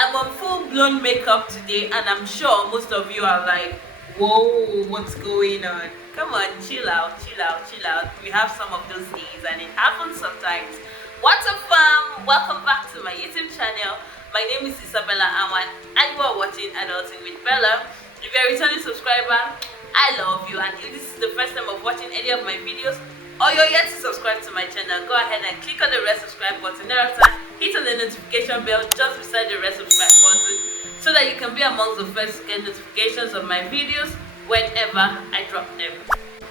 I'm on full-blown makeup today, and I'm sure most of you are like, whoa, what's going on? Come on, chill out, chill out, chill out. We have some of those days and it happens sometimes. What's up, fam? Welcome back to my YouTube channel. My name is Isabella Awan and you are watching Adulting with Bella. If you're a returning subscriber, I love you, and if this is the first time of watching any of my videos or you're yet to subscribe to my channel, go ahead and click on the red subscribe button. Thereafter, hit on the notification bell just beside the red subscribe button so that you can be amongst the first to get notifications of my videos whenever I drop them.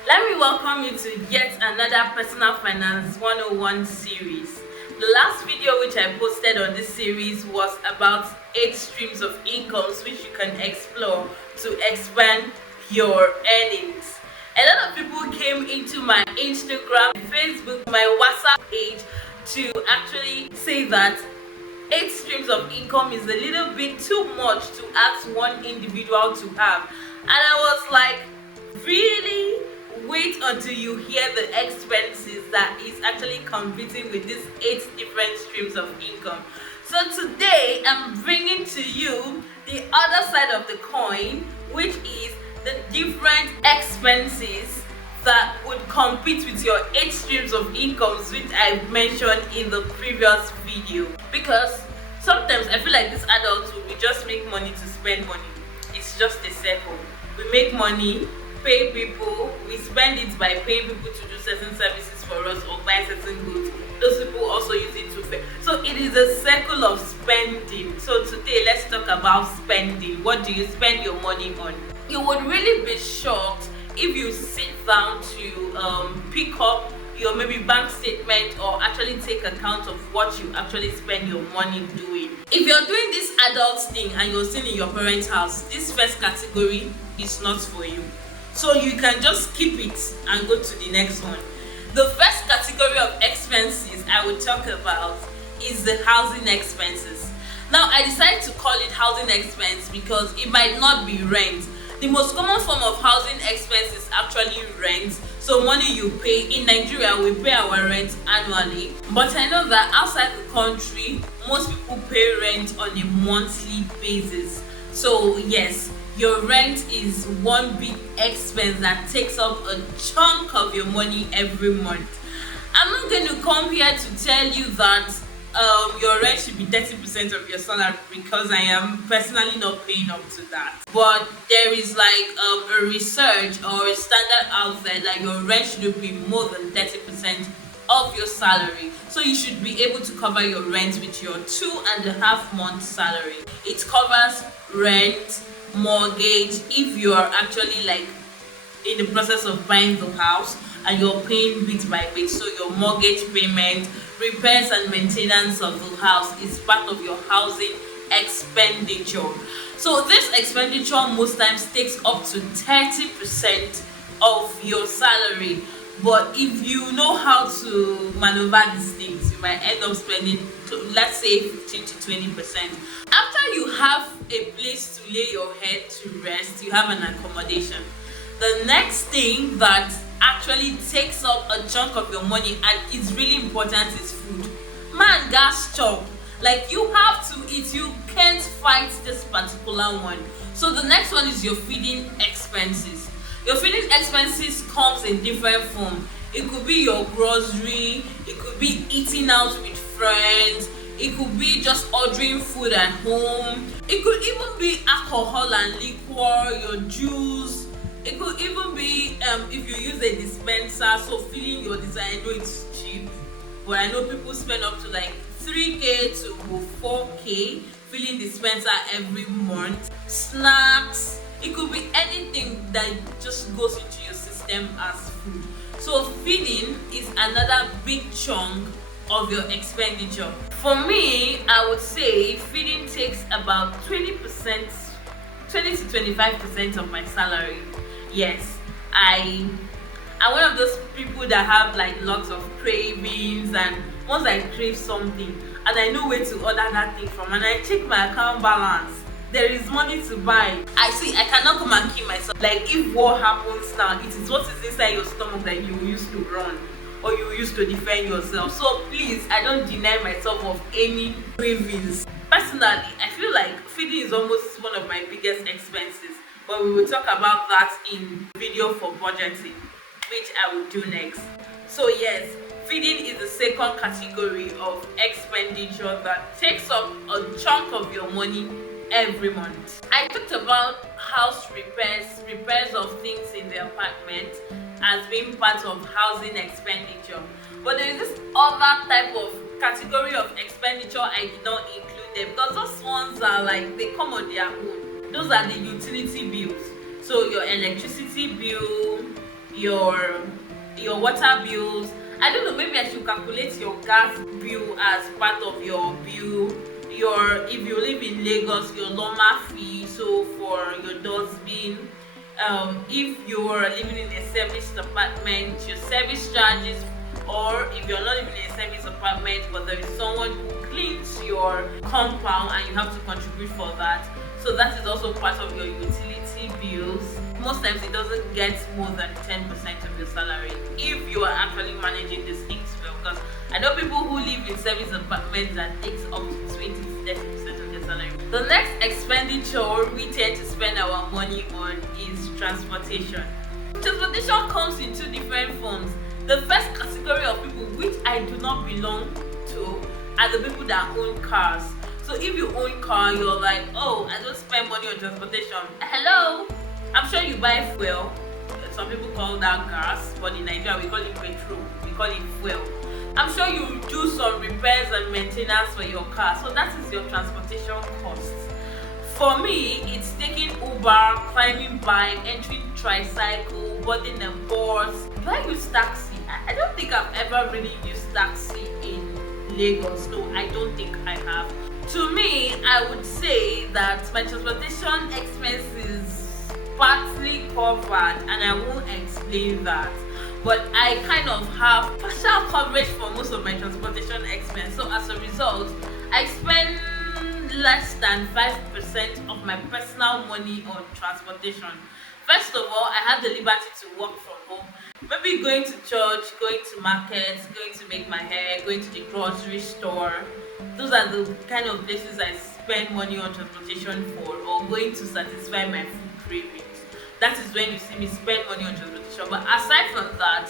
Let me welcome you to yet another Personal Finance 101 series. The last video which I posted on this series was about 8 streams of incomes which you can explore to expand your earnings. A lot of people came into my Instagram, Facebook, my WhatsApp page to actually say that 8 streams of income is a little bit too much to ask one individual to have. And I was like, really? Wait until you hear the expenses that is actually competing with these 8 different streams of income. So today I'm bringing to you the other side of the coin, which is the different expenses that would compete with your 8 streams of incomes which I mentioned in the previous video. Because sometimes I feel like these adults will just make money to spend money. It's just a circle. We make money, pay people, we spend it by paying people to do certain services for us or buy certain goods. Those people also use it to pay. So it is a circle of spending. So today let's talk about spending. What do you spend your money on? You would really be shocked if you sit down to pick up your maybe bank statement or actually take account of what you actually spend your money doing. If you're doing this adult thing and you're still in your parents' house, this first category is not for you. So you can just skip it and go to the next one. The first category of expenses I will talk about is the housing expenses. Now I decided to call it housing expense because it might not be rent. The most common form of housing expense is actually rent. So money you pay. In Nigeria, we pay our rent annually. But I know that outside the country, most people pay rent on a monthly basis. So yes, your rent is one big expense that takes up a chunk of your money every month. I'm not going to come here to tell you that your rent should be 30% of your salary because I am personally not paying up to that. But there is like a research or a standard out there that your rent should be more than 30% of your salary. So you should be able to cover your rent with your 2.5 month salary. It covers rent, mortgage, if you are actually like in the process of buying the house and you're paying bit by bit, so your mortgage payment, repairs and maintenance of the house is part of your housing expenditure. So this expenditure most times takes up to 30% of your salary. But if you know how to maneuver these things, you might end up spending, let's say, 15 to 20%. After you have a place to lay your head to rest, you have an accommodation. The next thing that actually takes up a chunk of your money and is really important is food. Man, gas chop. Like, you have to eat. You can't fight this particular one. So the next one is your feeding expenses. Your feeding expenses comes in different form. It could be your grocery, it could be eating out with friends, it could be just ordering food at home, it could even be alcohol and liquor, your juice. It could even be if you use a dispenser, so filling your design. I know it's cheap, but I know people spend up to like 3k to 4k filling dispenser every month. Snacks. It could be anything that just goes into your system as food. So feeding is another big chunk of your expenditure. For me, I would say feeding takes about 20 to 25% of my salary. Yes, I'm one of those people that have like lots of cravings, and once I crave something and I know where to order that thing from and I check my account balance, there is money to buy. I cannot come and kill myself. Like, if war happens now, it is what is inside your stomach that you used to run or you used to defend yourself. So please, I don't deny myself of any cravings. Personally, I feel like feeding is almost one of my biggest expenses, but we will talk about that in video for budgeting, which I will do next. So yes, feeding is the second category of expenditure that takes up a chunk of your money every month. I talked about house repairs of things in the apartment as being part of housing expenditure. But there is this other type of category of expenditure I did not include them because those ones are like they come on their own. Those are the utility bills. So your electricity bill, your water bills. I don't know, maybe I should calculate your gas bill as part of your bill. Your if you live in Lagos, your normal fee, so for your dustbin. If you're living in a serviced apartment, your service charges, or if you're not living in a service apartment but there is someone who cleans your compound and you have to contribute for that, so that is also part of your utility bills. Most times it doesn't get more than 10% of your salary if you are actually managing these things well, because I know people who live in service apartments that takes up to 20 to 30% of their salary. The next expenditure we tend to spend our money on is transportation. Transportation comes in two different forms. The first category of people, which I do not belong to, are the people that own cars. So if you own car, you're like, oh, I don't spend money on transportation. Hello, I'm sure you buy fuel. Some people call that gas, but in Nigeria we call it petrol. We call it fuel. I'm sure you do some repairs and maintenance for your car. So that is your transportation cost. For me, it's taking Uber, climbing bike, entering tricycle, boarding a bus. Do I use taxi? I don't think I've ever really used taxi in Lagos. No, I don't think I have. To me, I would say that my transportation expense is partly covered, and I won't explain that. But I kind of have partial coverage for most of my transportation expense. So as a result, I spend less than 5% of my personal money on transportation. First of all, I have the liberty to work from home. Maybe going to church, going to markets, going to make my hair, going to the grocery store. Those are the kind of places I spend money on transportation for, or going to satisfy my food cravings. That is when you see me spend money on transportation. But aside from that,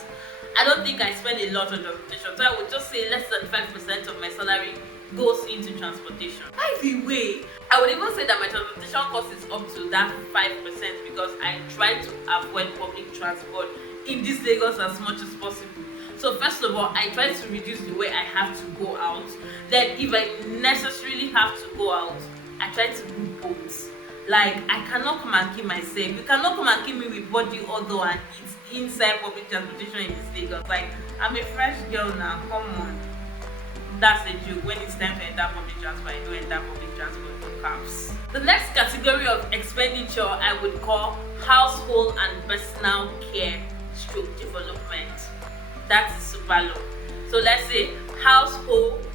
I don't think I spend a lot on transportation. So I would just say less than 5% of my salary goes into transportation. By the way, I would even say that my transportation cost is up to that 5% because I try to avoid public transport in this Lagos as much as possible. So first of all, I try to reduce the way I have to go out. Then if I necessarily have to go out, I try to book boats. Like, I cannot come and kill myself. You cannot come and kill me with body odor and eat inside public transportation in this Lagos. Like, I'm a fresh girl now, come on. That's a joke. When it's time to enter public transport, I don't enter public transport to cabs. The next category of expenditure I would call household and personal care stroke development. That is super low. So let's say household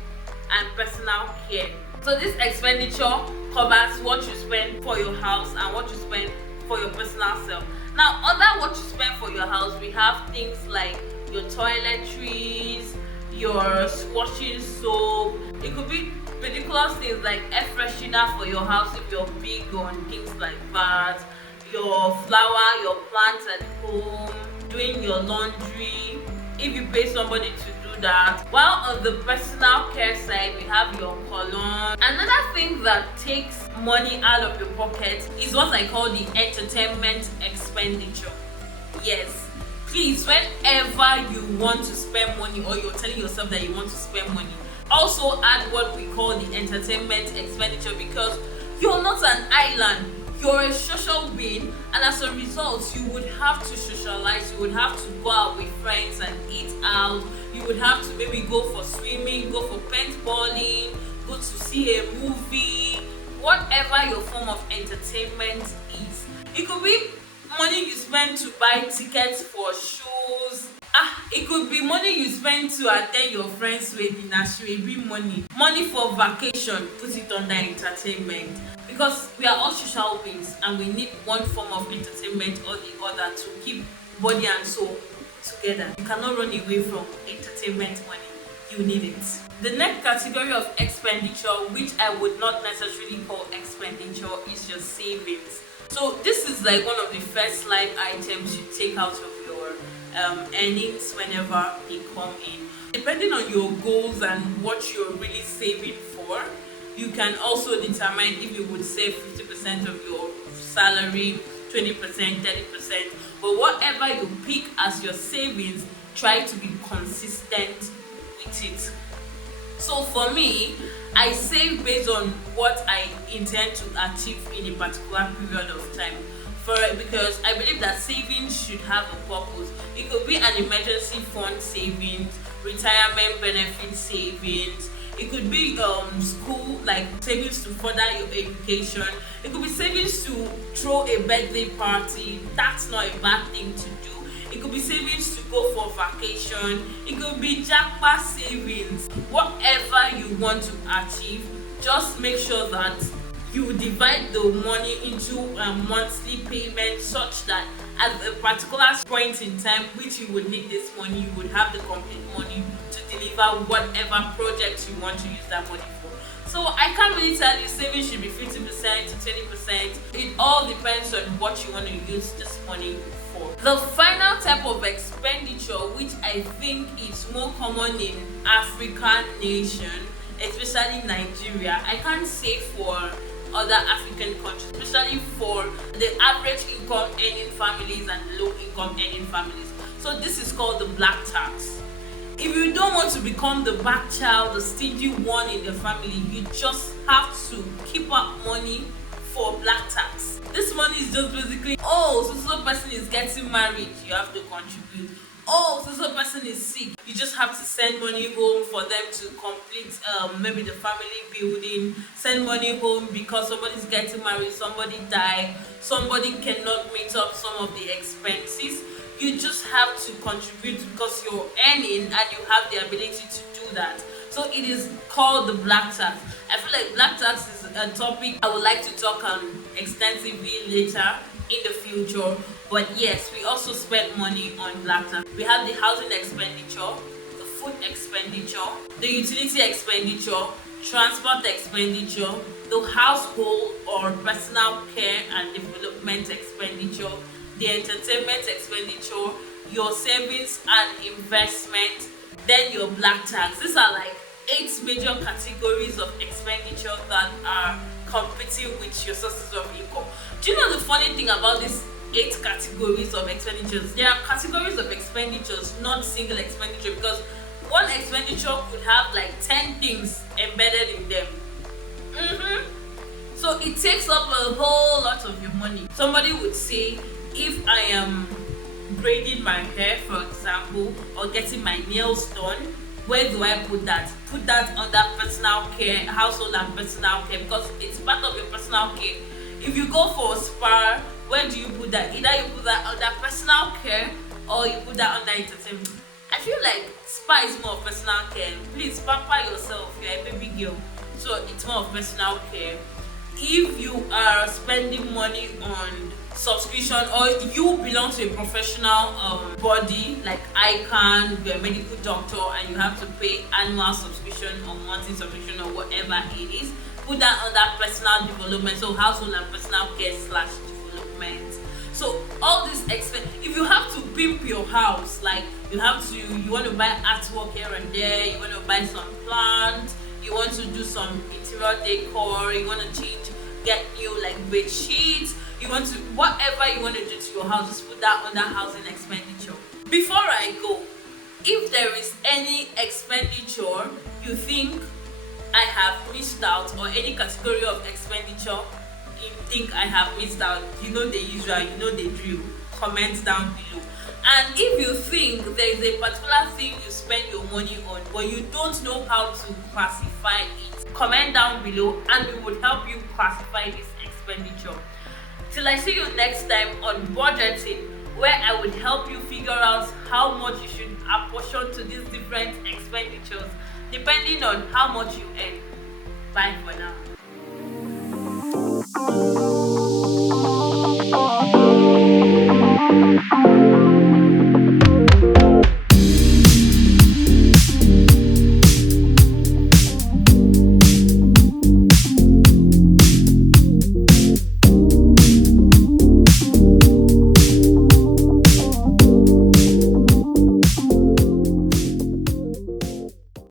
and personal care. So this expenditure covers what you spend for your house and what you spend for your personal self. Now, under what you spend for your house, we have things like your toiletries, your washing soap. It could be ridiculous things like air freshener for your house if you're big on things like that, your flower, your plants at home, doing your laundry if you pay somebody to do that. While on the personal care side, we have your cologne. Another thing that takes money out of your pocket is what I call the entertainment expenditure. Yes, please, whenever you want to spend money or you're telling yourself that you want to spend money, also add what we call the entertainment expenditure, because you're not an island. You're a social being, and as a result, you would have to socialize. You would have to go out with friends and eat out. You would have to maybe go for swimming, go for paintballing, go to see a movie, whatever your form of entertainment is. It could be money you spend to buy tickets for shows. It could be money you spend to attend your friend's wedding. Be money for vacation. Put it under entertainment, because we are all social beings and we need one form of entertainment or the other to keep body and soul together. You cannot run away from entertainment money. you need it. The next category of expenditure, which I would not necessarily call expenditure, is your savings. So this is like one of the first line items you take out of your earnings whenever they come in. Depending on your goals and what you're really saving for, you can also determine if you would save 50% of your salary, 20%, 30%, but whatever you pick as your savings, try to be consistent with it. So for me, I save based on what I intend to achieve in a particular period of time. Because I believe that savings should have a purpose. It could be an emergency fund savings, retirement benefit savings. It could be school, like savings to further your education. It could be savings to throw a birthday party. That's not a bad thing to do. It could be savings to go for vacation. It could be jackpot savings. Whatever you want to achieve, just make sure that you divide the money into a monthly payment, such that at a particular point in time which you would need this money, you would have the complete money to deliver whatever project you want to use that money for. So I can't really tell you savings should be 50% to 20%. It all depends on what you want to use this money for. The final type of expenditure, which I think is more common in African nations, especially Nigeria, I can't say for other African countries, especially for the average income earning families and low income earning families. So this is called the black tax. If you don't want to become the back child, the stingy one in the family, you just have to keep up money for black tax. This money is just basically, oh, so person is getting married, you have to contribute. Oh, so person is sick, you just have to send money home for them to complete maybe the family building. Send money home because somebody's getting married, somebody died, somebody cannot meet up some of the expenses. You just have to contribute because you're earning and you have the ability to do that. So it is called the black tax. I feel like black tax is a topic I would like to talk extensively later in the future. But yes, we also spend money on black tax. We have the housing expenditure, the food expenditure, the utility expenditure, transport expenditure, the household or personal care and development expenditure, the entertainment expenditure, your savings and investment, then your black tax. These are like 8 major categories of expenditure that are competing with your sources of income. Do you know the funny thing about these 8 categories of expenditures? There are categories of expenditures, not single expenditure, because one expenditure could have like 10 things embedded in them. So it takes up a whole lot of your money. Somebody would say, if I am braiding my hair, for example, or getting my nails done, where do I put that? Put that under personal care, household and personal care, because it's part of your personal care. If you go for a spa, where do you put that? Either you put that under personal care or you put that under entertainment. I feel like spa is more of personal care. Please pamper yourself, you're a baby girl, so it's more of personal care. If you are spending money on subscription, or you belong to a professional body like ICANN, you're a medical doctor and you have to pay annual subscription or monthly subscription or whatever it is, put that under personal development, so household and personal care /development. So all this expense, if you have to pimp your house, like you want to buy artwork here and there, you want to buy some plants, you want to do some interior decor, you want to get new like bed sheets, you want to, whatever you want to do to your house, just put that under housing expenditure. Before I go, if there is any expenditure you think I have missed out, or any category of expenditure you think I have missed out, you know the usual, you know the drill, comment down below. And if you think there is a particular thing you spend your money on but you don't know how to classify it, comment down below and we will help you classify this expenditure. Till I see you next time on budgeting, where I will help you figure out how much you should apportion to these different expenditures depending on how much you earn. Bye for now.